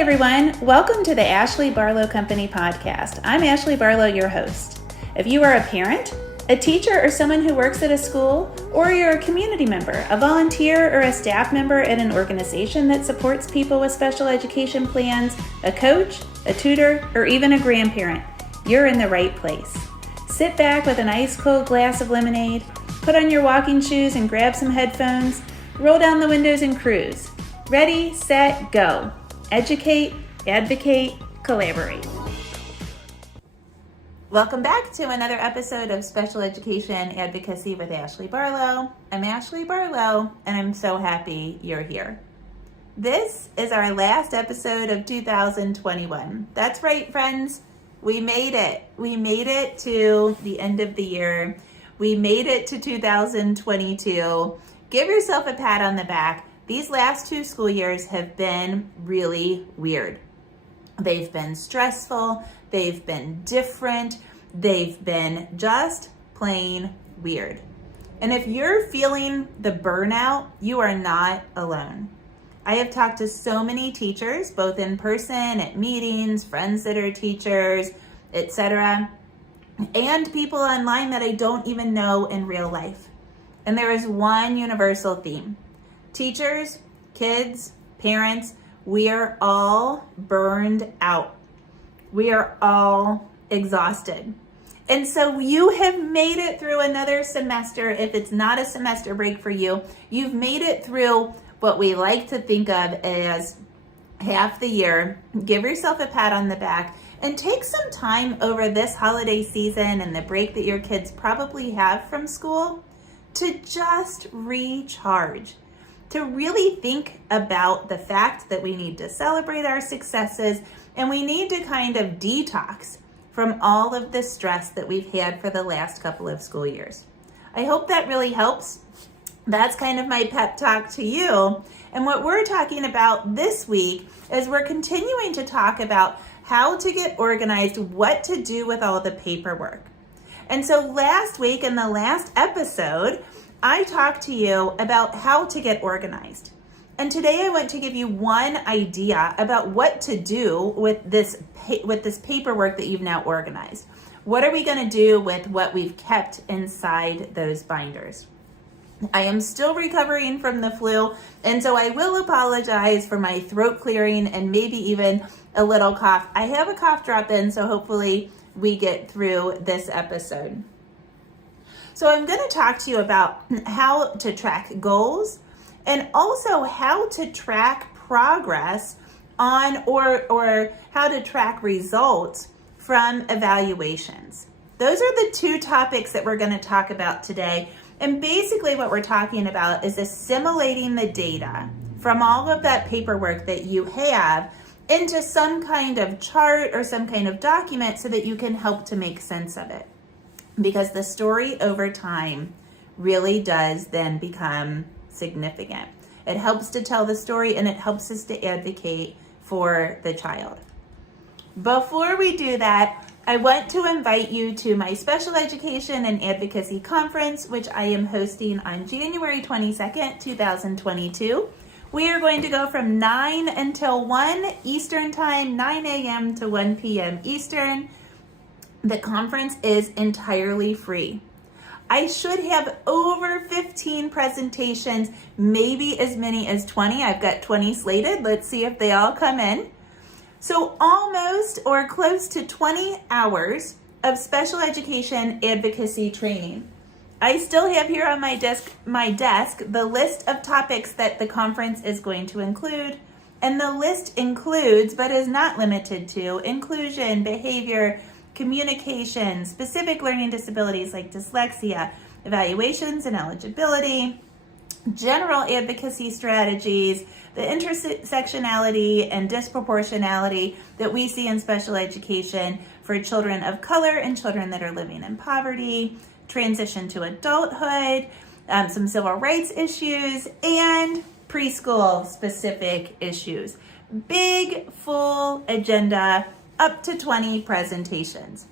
everyone. Welcome to the Ashley Barlow Company podcast. I'm Ashley Barlow, your host. If you are a parent, a teacher, or someone who works at a school, or you're a community member, a volunteer, or a staff member at an organization that supports people with special education plans, a coach, a tutor, or even a grandparent, you're in the right place. Sit back with an ice cold glass of lemonade, put on your walking shoes and grab some headphones, roll down the windows and cruise. Ready, set, go. Educate, advocate, collaborate. Welcome back to another episode of Special Education Advocacy with Ashley Barlow. I'm Ashley Barlow, and I'm so happy you're here. This is our last episode of 2021. That's right, friends. We made it. We made it to the end of the year. We made it to 2022. Give yourself a pat on the back. These last 2 school years have been really weird. They've been stressful, they've been different, they've been just plain weird. And if you're feeling the burnout, you are not alone. I have talked to so many teachers, both in person, at meetings, friends that are teachers, etc., and people online that I don't even know in real life. And there is one universal theme. Teachers, kids, parents, we are all burned out. We are all exhausted. And so you have made it through another semester. If it's not a semester break for you, you've made it through what we like to think of as half the year. Give yourself a pat on the back and take some time over this holiday season and the break that your kids probably have from school to just recharge. To really think about the fact that we need to celebrate our successes and we need to kind of detox from all of the stress that we've had for the last couple of school years. I hope that really helps. That's kind of my pep talk to you. And what we're talking about this week is we're continuing to talk about how to get organized, what to do with all the paperwork. And so last week in the last episode, I talked to you about how to get organized. And today I want to give you one idea about what to do with this paperwork that you've now organized. What are we going to do with what we've kept inside those binders? I am still recovering from the flu, and so I will apologize for my throat clearing and maybe even a little cough. I have a cough drop in, so hopefully we get through this episode. So I'm going to talk to you about how to track goals and also how to track progress on or how to track results from evaluations. Those are the 2 topics that we're going to talk about today. And basically what we're talking about is assimilating the data from all of that paperwork that you have into some kind of chart or some kind of document so that you can help to make sense of it. Because the story over time really does then become significant. It helps to tell the story and it helps us to advocate for the child. Before we do that, I want to invite you to my Special Education and Advocacy Conference, which I am hosting on January 22nd, 2022. We are going to go from 9 until 1 Eastern Time, 9 a.m. to 1 p.m. Eastern. The conference is entirely free. I should have over 15 presentations, maybe as many as 20. I've got 20 slated. Let's see if they all come in. So almost or close to 20 hours of special education advocacy training. I still have here on my desk the list of topics that the conference is going to include. And the list includes, but is not limited to, inclusion, behavior, communication, specific learning disabilities like dyslexia, evaluations and eligibility, general advocacy strategies, the intersectionality and disproportionality that we see in special education for children of color and children that are living in poverty, transition to adulthood, some civil rights issues, and preschool specific issues. Big, full agenda, up to 20 presentations.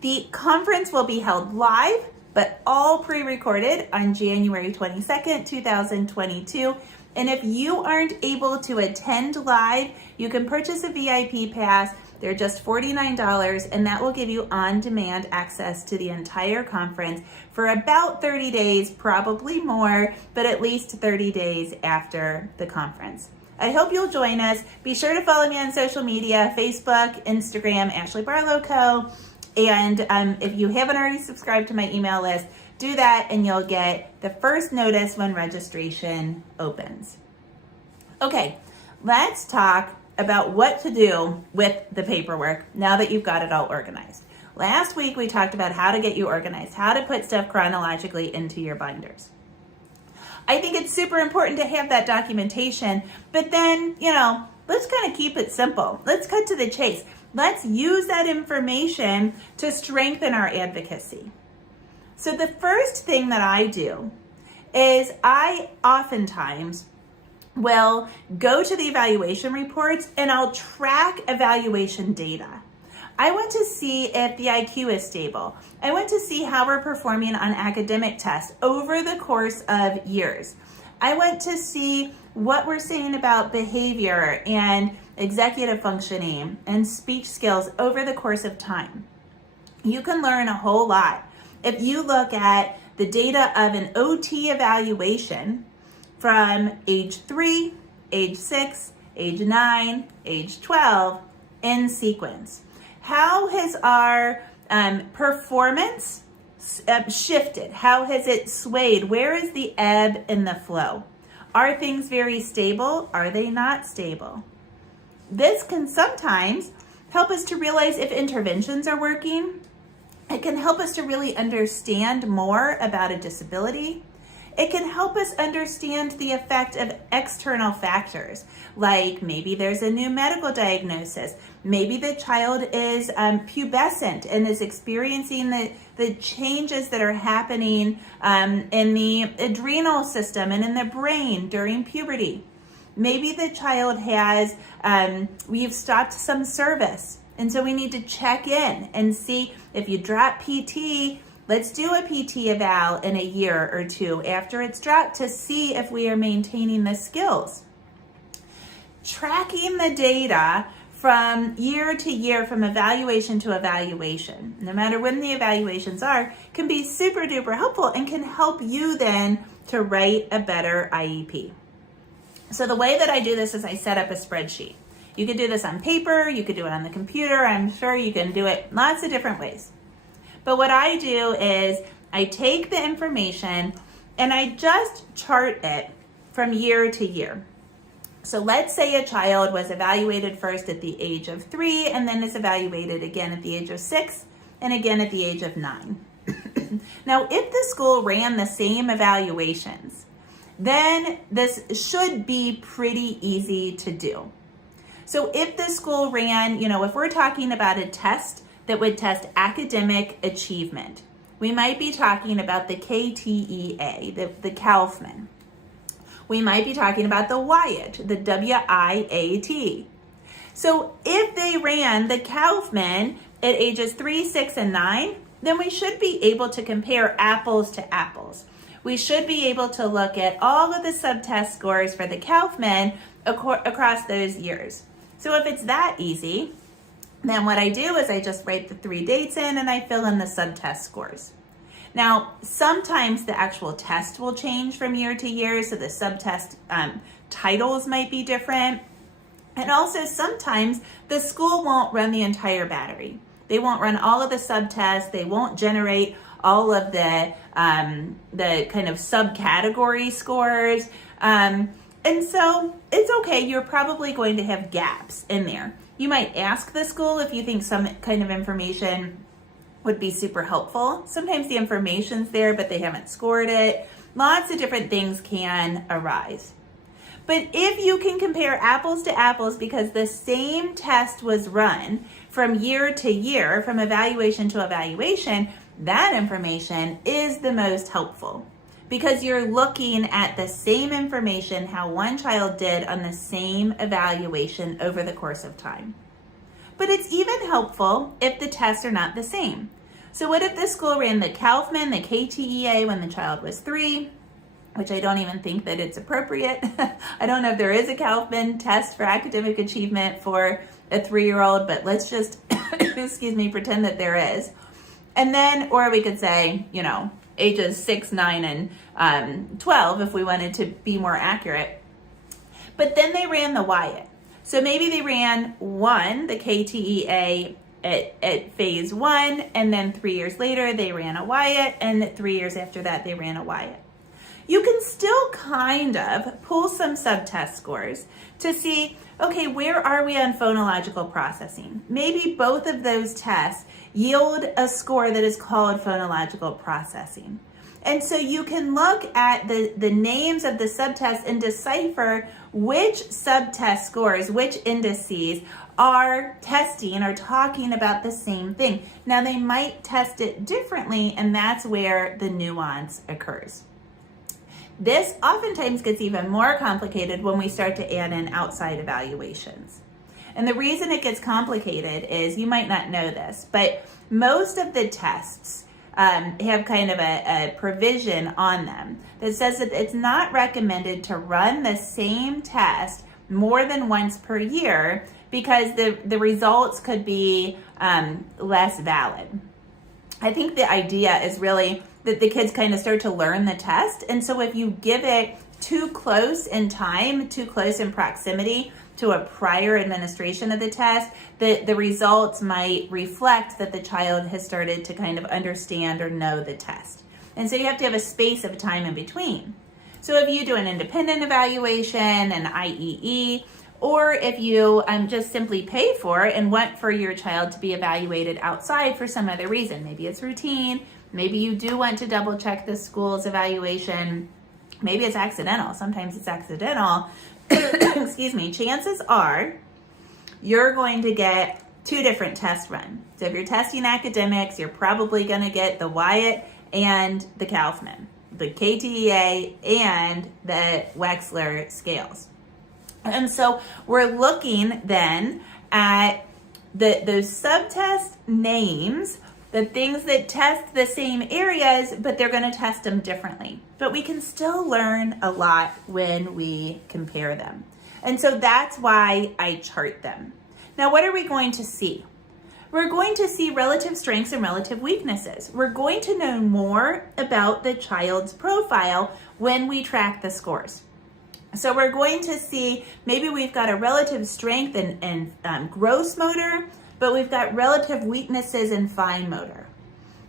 The conference will be held live, but all pre-recorded on January 22nd, 2022. And if you aren't able to attend live, you can purchase a VIP pass. They're just $49, and that will give you on-demand access to the entire conference for about 30 days, probably more, but at least 30 days after the conference. I hope you'll join us. Be sure to follow me on social media, Facebook, Instagram, Ashley Barlow Co. And if you haven't already subscribed to my email list, do that and you'll get the first notice when registration opens. Okay, let's talk about what to do with the paperwork now that you've got it all organized. Last week we talked about how to get you organized, how to put stuff chronologically into your binders. I think it's super important to have that documentation, but then, let's kind of keep it simple. Let's cut to the chase. Let's use that information to strengthen our advocacy. So the first thing that I do is I oftentimes will go to the evaluation reports and I'll track evaluation data. I want to see if the IQ is stable. I want to see how we're performing on academic tests over the course of years. I want to see what we're saying about behavior and executive functioning and speech skills over the course of time. You can learn a whole lot if you look at the data of an OT evaluation from age 3, age 6, age 9, age 12 in sequence. How has our performance shifted? How has it swayed? Where is the ebb and the flow? Are things very stable? Are they not stable? This can sometimes help us to realize if interventions are working. It can help us to really understand more about a disability. It can help us understand the effect of external factors, like maybe there's a new medical diagnosis. Maybe the child is pubescent and is experiencing the changes that are happening in the adrenal system and in the brain during puberty. Maybe the child has, we've stopped some service, and so we need to check in and see if you drop PT. Let's do a PT eval in a year or two after it's dropped to see if we are maintaining the skills. Tracking the data from year to year, from evaluation to evaluation, no matter when the evaluations are, can be super duper helpful and can help you then to write a better IEP. So the way that I do this is I set up a spreadsheet. You could do this on paper, you could do it on the computer. I'm sure you can do it lots of different ways. But what I do is I take the information and I just chart it from year to year. So let's say a child was evaluated first at the age of 3 and then is evaluated again at the age of 6 and again at the age of 9. Now, if the school ran the same evaluations, then this should be pretty easy to do. So if the school ran, if we're talking about a test that would test academic achievement, we might be talking about the KTEA, the Kaufman. We might be talking about the WIAT, the WIAT. So if they ran the Kaufman at ages 3, 6, and 9, then we should be able to compare apples to apples. We should be able to look at all of the subtest scores for the Kaufman across those years. So if it's that easy, then what I do is I just write the 3 dates in and I fill in the subtest scores. Now, sometimes the actual test will change from year to year, so the subtest titles might be different. And also sometimes the school won't run the entire battery. They won't run all of the subtests. They won't generate all of the kind of subcategory scores. And so it's okay. You're probably going to have gaps in there. You might ask the school if you think some kind of information would be super helpful. Sometimes the information's there, but they haven't scored it. Lots of different things can arise. But if you can compare apples to apples because the same test was run from year to year, from evaluation to evaluation, that information is the most helpful because you're looking at the same information, how one child did on the same evaluation over the course of time. But it's even helpful if the tests are not the same. So what if the school ran the Kaufman, the KTEA when the child was 3, which I don't even think that it's appropriate. I don't know if there is a Kaufman test for academic achievement for a 3-year-old, but let's just, pretend that there is. And then, or we could say, ages 6, 9, and 12, if we wanted to be more accurate. But then they ran the Wyatt. So maybe they ran the KTEA at phase 1, and then 3 years later they ran a Wyatt, and 3 years after that they ran a Wyatt. You can still kind of pull some subtest scores to see, okay, where are we on phonological processing? Maybe both of those tests yield a score that is called phonological processing. And so you can look at the names of the subtests and decipher which subtest scores, which indices are testing or talking about the same thing. Now they might test it differently, and that's where the nuance occurs. This oftentimes gets even more complicated when we start to add in outside evaluations. And the reason it gets complicated is, you might not know this, but most of the tests have kind of a provision on them that says that it's not recommended to run the same test more than once per year because the results could be less valid. I think the idea is really that the kids kind of start to learn the test. And so if you give it too close in time, too close in proximity to a prior administration of the test, the results might reflect that the child has started to kind of understand or know the test. And so you have to have a space of time in between. So if you do an independent evaluation, an IEE, or if you just simply pay for it and want for your child to be evaluated outside for some other reason, maybe it's routine, maybe you do want to double check the school's evaluation, maybe it's accidental, sometimes it's accidental, chances are you're going to get 2 different tests run. So if you're testing academics, you're probably going to get the Wyatt and the Kaufman, the KTEA and the Wechsler scales. And so we're looking then at those subtest names, the things that test the same areas, but they're going to test them differently. But we can still learn a lot when we compare them. And so that's why I chart them. Now, what are we going to see? We're going to see relative strengths and relative weaknesses. We're going to know more about the child's profile when we track the scores. So we're going to see maybe we've got a relative strength in gross motor, but we've got relative weaknesses in fine motor.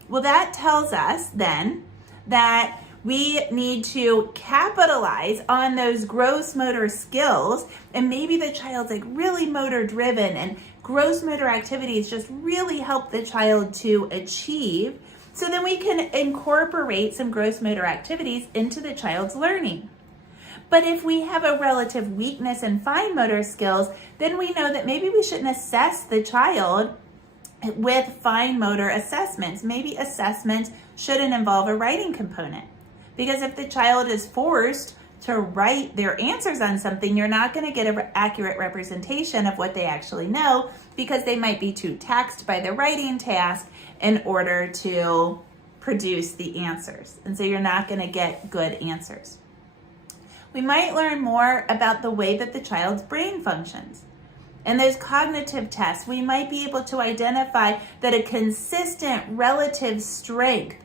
Well, that tells us then that we need to capitalize on those gross motor skills, and maybe the child's like really motor driven and gross motor activities just really help the child to achieve. So then we can incorporate some gross motor activities into the child's learning. But if we have a relative weakness in fine motor skills, then we know that maybe we shouldn't assess the child with fine motor assessments. Maybe assessments shouldn't involve a writing component. Because if the child is forced to write their answers on something, you're not going to get an accurate representation of what they actually know, because they might be too taxed by the writing task in order to produce the answers. And so you're not going to get good answers. We might learn more about the way that the child's brain functions. In those cognitive tests, we might be able to identify that a consistent relative strength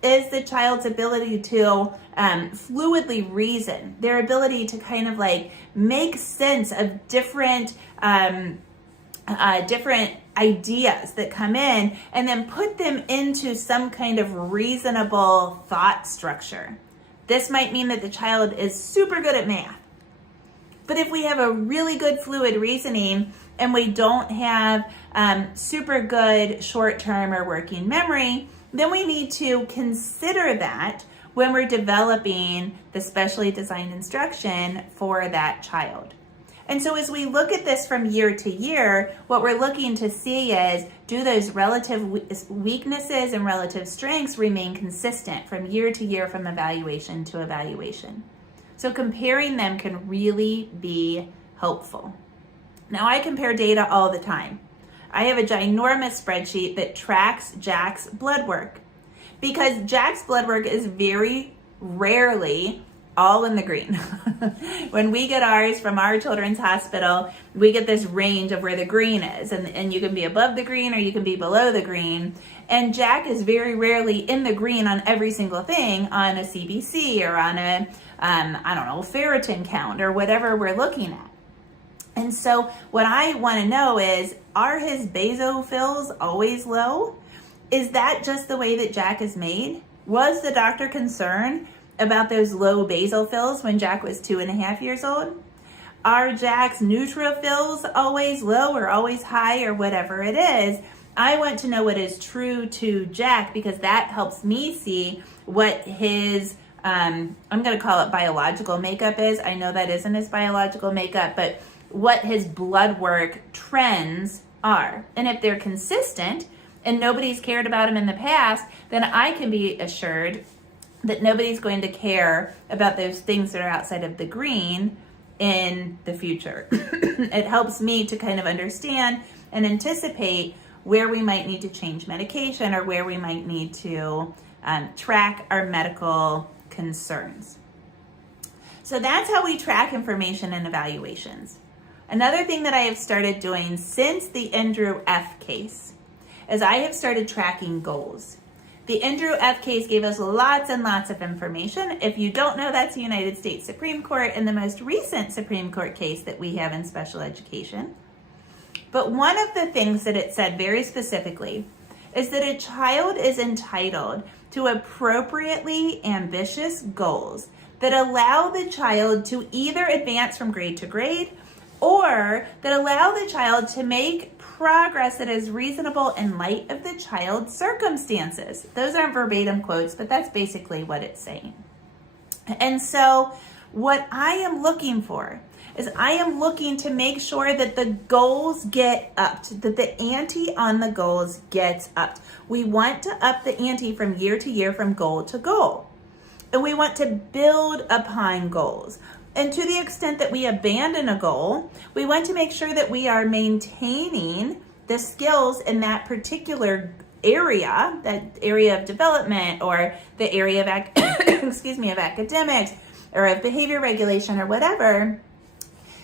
is the child's ability to fluidly reason, their ability to kind of like make sense of different ideas that come in and then put them into some kind of reasonable thought structure. This might mean that the child is super good at math. But if we have a really good fluid reasoning and we don't have super good short-term or working memory, then we need to consider that when we're developing the specially designed instruction for that child. And so as we look at this from year to year, what we're looking to see is, do those relative weaknesses and relative strengths remain consistent from year to year, from evaluation to evaluation? So comparing them can really be helpful. Now, I compare data all the time. I have a ginormous spreadsheet that tracks Jack's blood work, because Jack's blood work is very rarely all in the green. When we get ours from our children's hospital, we get this range of where the green is, and you can be above the green or you can be below the green. And Jack is very rarely in the green on every single thing on a CBC or on a, ferritin count or whatever we're looking at. And so what I want to know is, are his basophils always low? Is that just the way that Jack is made? Was the doctor concerned about those low basophils when Jack was 2.5 years old? Are Jack's neutrophils always low or always high or whatever it is? I want to know what is true to Jack, because that helps me see what his, I'm going to call it biological makeup is. I know that isn't his biological makeup, but what his blood work trends are. And if they're consistent and nobody's cared about him in the past, then I can be assured that nobody's going to care about those things that are outside of the green in the future. It helps me to kind of understand and anticipate where we might need to change medication or where we might need to track our medical concerns. So that's how we track information and evaluations. Another thing that I have started doing since the Andrew F. case is I have started tracking goals. The Andrew F. case gave us lots and lots of information. If you don't know, that's the United States Supreme Court and the most recent Supreme Court case that we have in special education. But one of the things that it said very specifically is that a child is entitled to appropriately ambitious goals that allow the child to either advance from grade to grade or that allow the child to make progress that is reasonable in light of the child's circumstances. Those aren't verbatim quotes, but that's basically what it's saying. And so what I am looking for is I am looking to make sure that the goals get upped, that the ante on the goals gets upped. We want to up the ante from year to year, from goal to goal. And we want to build upon goals. And to the extent that we abandon a goal, we want to make sure that we are maintaining the skills in that particular area, that area of development or the area of, of academics or of behavior regulation or whatever,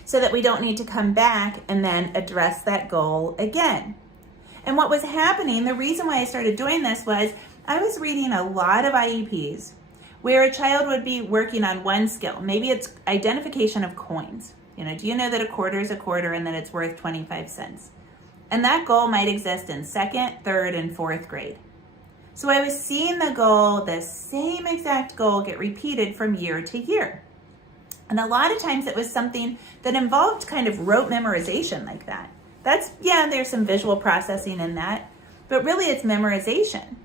so that we don't need to come back and then address that goal again. And what was happening, the reason why I started doing this was I was reading a lot of IEPs where a child would be working on one skill. Maybe it's identification of coins. Do you know that a quarter is a quarter and that it's worth 25 cents? And that goal might exist in 2nd, 3rd, and 4th grade. So I was seeing the same exact goal get repeated from year to year. And a lot of times it was something that involved kind of rote memorization like that. There's some visual processing in that, but really it's memorization.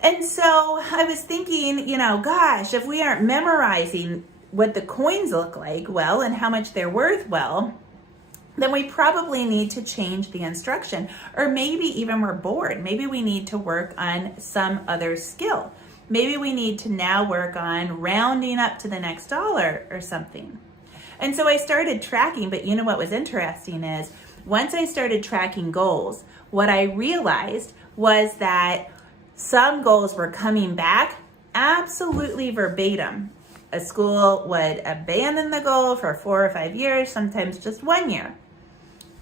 And so I was thinking, gosh, if we aren't memorizing what the coins look like well and how much they're worth well, then we probably need to change the instruction. Or maybe even we're bored. Maybe we need to work on some other skill. Maybe we need to now work on rounding up to the next dollar or something. And so I started tracking, but what was interesting is once I started tracking goals, what I realized was that some goals were coming back absolutely verbatim. A school would abandon the goal for 4 or 5 years, sometimes just 1 year.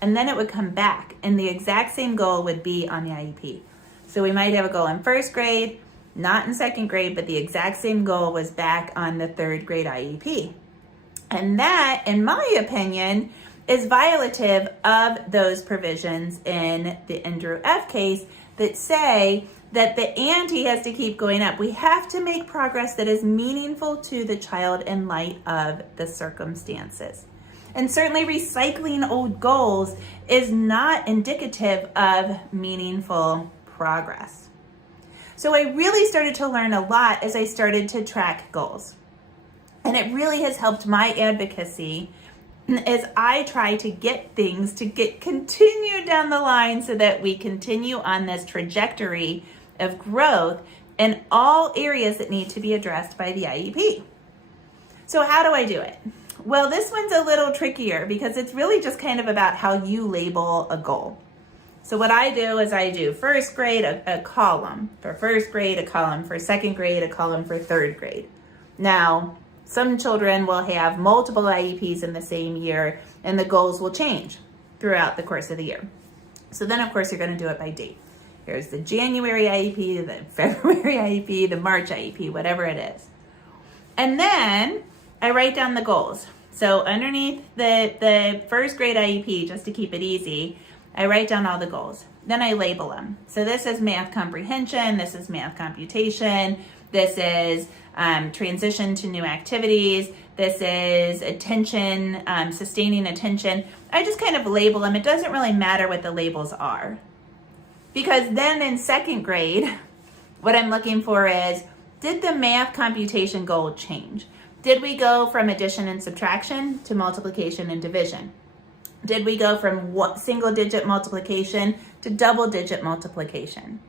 And then it would come back and the exact same goal would be on the IEP. So we might have a goal in 1st grade, not in 2nd grade, but the exact same goal was back on the 3rd grade IEP. And that, in my opinion, is violative of those provisions in the Andrew F. case that say that the ante has to keep going up. We have to make progress that is meaningful to the child in light of the circumstances. And certainly recycling old goals is not indicative of meaningful progress. So I really started to learn a lot as I started to track goals. And it really has helped my advocacy as I try to get things to continue down the line so that we continue on this trajectory of growth in all areas that need to be addressed by the IEP. So how do I do it? Well, this one's a little trickier because it's really just kind of about how you label a goal. So what I do is I do 1st grade, a column for 1st grade, a column for 2nd grade, a column for 3rd grade. Now, Some children will have multiple IEPs in the same year, and the goals will change throughout the course of the year. So then, of course, you're going to do it by date. Here's the January IEP, the February IEP, the March IEP, whatever it is. And then I write down the goals. So underneath the first grade IEP, just to keep it easy, I write down all the goals. Then I label them. So this is math comprehension, this is math computation, this is transition to new activities, this is attention, sustaining attention. I just kind of label them. It doesn't really matter what the labels are. Because then in second grade, what I'm looking for is, did the math computation goal change? Did we go from addition and subtraction to multiplication and division? Did we go from single digit multiplication to double digit multiplication?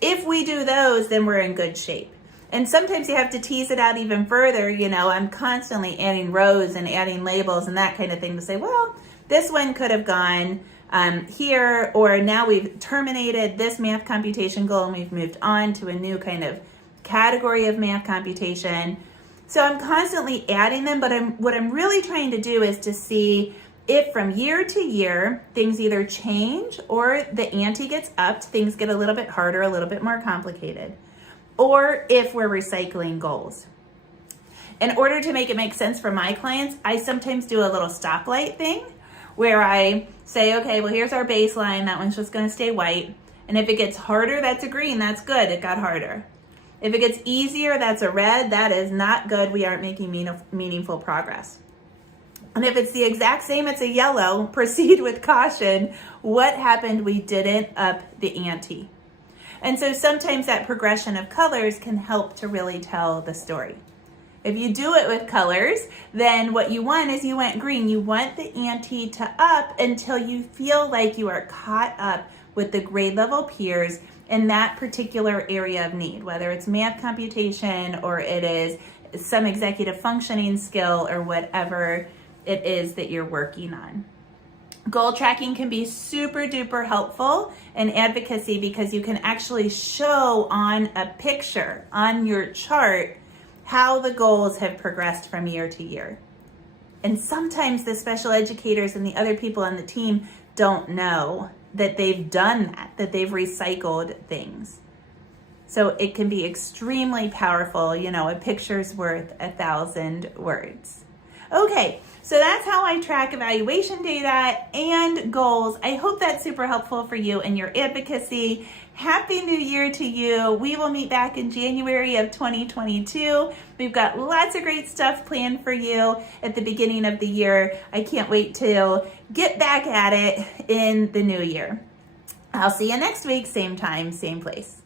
If we do those, then we're in good shape. And sometimes you have to tease it out even further. You know, I'm constantly adding rows and adding labels and that kind of thing to say, well, this one could have gone here, or now we've terminated this math computation goal and we've moved on to a new kind of category of math computation. So I'm constantly adding them, but what I'm really trying to do is to see if from year to year, things either change or the ante gets upped, things get a little bit harder, a little bit more complicated, or if we're recycling goals. In order to make it make sense for my clients, I sometimes do a little stoplight thing where I say, okay, well, here's our baseline. That one's just going to stay white. And if it gets harder, that's a green. That's good. It got harder. If it gets easier, that's a red. That is not good. We aren't making meaningful progress. And if it's the exact same, it's a yellow. Proceed with caution. What happened? We didn't up the ante. And so sometimes that progression of colors can help to really tell the story. If you do it with colors, then what you want is you want green. You want the ante to up until you feel like you are caught up with the grade level peers in that particular area of need, whether it's math computation or it is some executive functioning skill or whatever it is that you're working on. Goal tracking can be super duper helpful in advocacy because you can actually show on a picture on your chart how the goals have progressed from year to year. And sometimes the special educators and the other people on the team don't know that they've done that they've recycled things. So it can be extremely powerful. You know, a picture's worth 1,000 words. Okay, so that's how I track evaluation data and goals. I hope that's super helpful for you in your advocacy. Happy New Year to you. We will meet back in January of 2022. We've got lots of great stuff planned for you at the beginning of the year. I can't wait to get back at it in the new year. I'll see you next week, same time, same place.